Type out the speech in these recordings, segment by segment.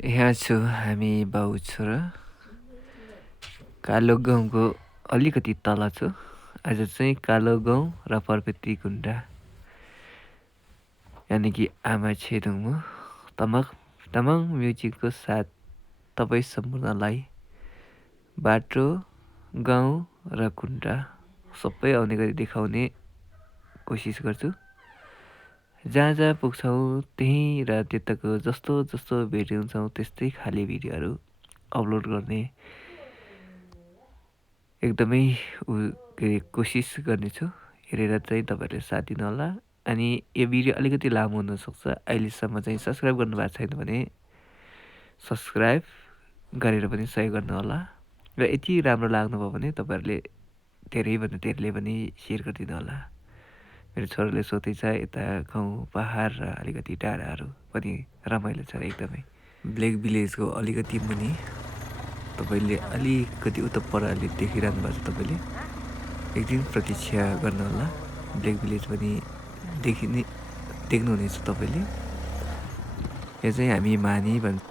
यहाँ छु हामी बाउ छोरा कालो गाउँको अलिकति तल छु। आज चाहिँ कालो गाउँ र पर्वती कुण्डा यानि कि आमा छेदुङ तामाङ म्युजिकको साथ तपाईँ सम्पूर्णलाई बाटो गाउँ र कुण्डा सबै आउने गरी देखाउने कोसिस गर्छु। जहाँ जहाँ पुग्छौँ त्यहीँ र त्यताको जस्तो जस्तो भेट्छौँ त्यस्तै खाले भिडियोहरू अपलोड गर्ने एकदमै कोसिस गर्नेछु। हेरेर चाहिँ तपाईँहरूले साथ दिनुहोला। अनि यो भिडियो अलिकति लामो हुनसक्छ। अहिलेसम्म चाहिँ सब्सक्राइब गर्नुभएको छैन भने सब्सक्राइब गरेर पनि सहयोग गर्नुहोला। र यति राम्रो लाग्नुभयो भने तपाईँहरूले धेरैभन्दा धेरैले पनि सेयर गरिदिनु होला। मेरो छोराले सोध्दैछ यता गाउँ पहाड र अलिकति डाँडाहरू पनि रमाइलो छ एकदमै। ब्ल्याक भिलेजको अलिकति मुनि तपाईँले अलिकति उता परले देखिरहनु भएको छ। तपाईँले एक दिन प्रतीक्षा गर्नुहोला। ब्ल्याक भिलेज पनि देख्नुहुनेछ तपाईँले। यो चाहिँ हामी मानी भन्छ।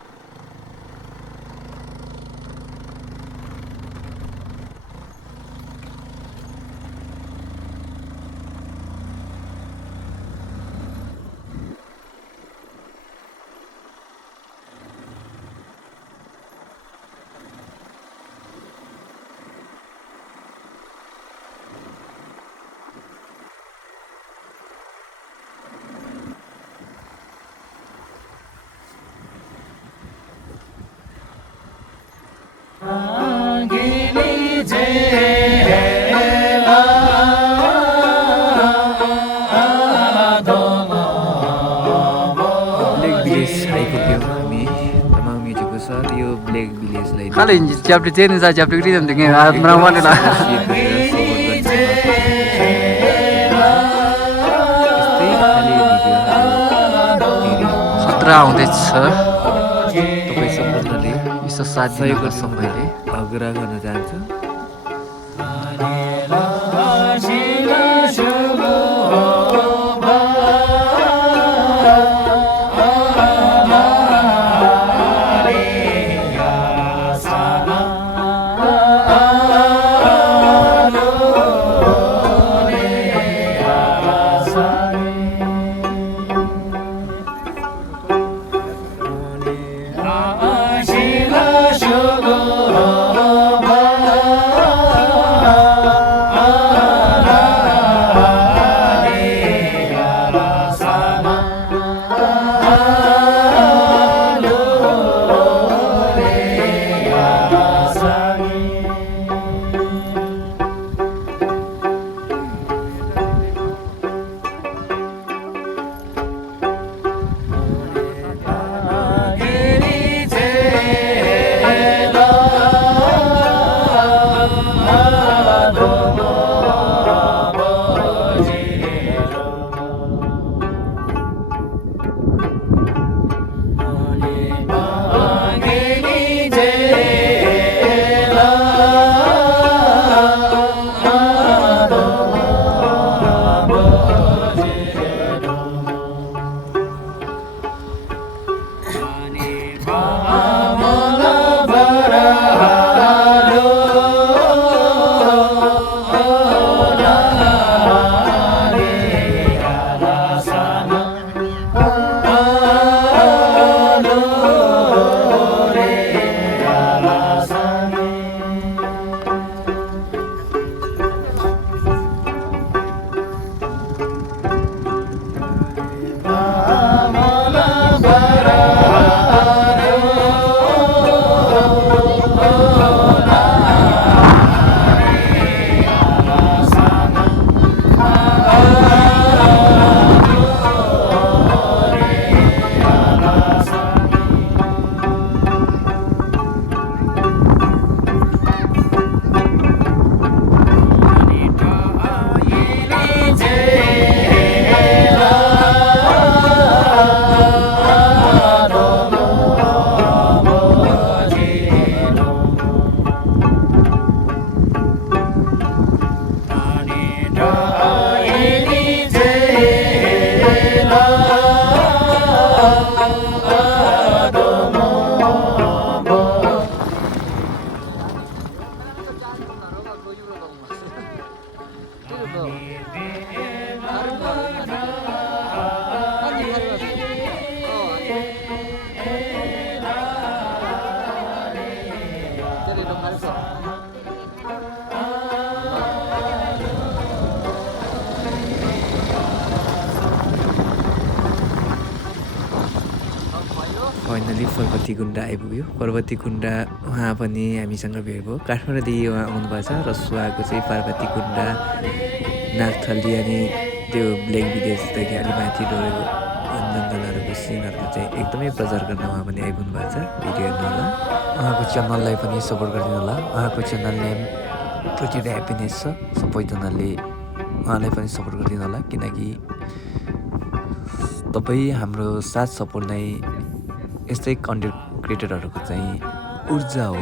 खाली च्याप्टे चाहिँ नि च्याप्टे किन देखे हातमा मार्ने ला खतरा आउँदैछ। तपाईँ सम्पूर्णले यसो साथ सहयोग गर्न सबैले आग्रह गर्न चाहन्छु। फाइनली पर्वती कुण्ड आइपुग्यो। पर्वती कुण्ड उहाँ पनि हामीसँग भेट भयो। काठमाडौँदेखि उहाँ आउनुभएको छ र सुहाएको चाहिँ पार्वती कुण्ड, नागथली अनि त्यो ब्ल्याक विलेजदेखि अलि माथि डोरेको वन जङ्गलहरूको सिनहरूको चाहिँ एकदमै प्रचार गर्न उहाँ पनि आइपुग्नु भएको छ। भिडियो हेर्नु होला। उहाँको च्यानललाई पनि सपोर्ट गरिदिनु होला। उहाँको च्यानल नेम प्रोजेक्ट ह्याप्पिनेस छ। सबैजनाले उहाँलाई पनि सपोर्ट गरिदिनु होला, किनकि तपाईँ हाम्रो साथ सपोर्ट नै यस्तै कन्टेन्ट क्रिएटरहरूको चाहिँ ऊर्जा हो।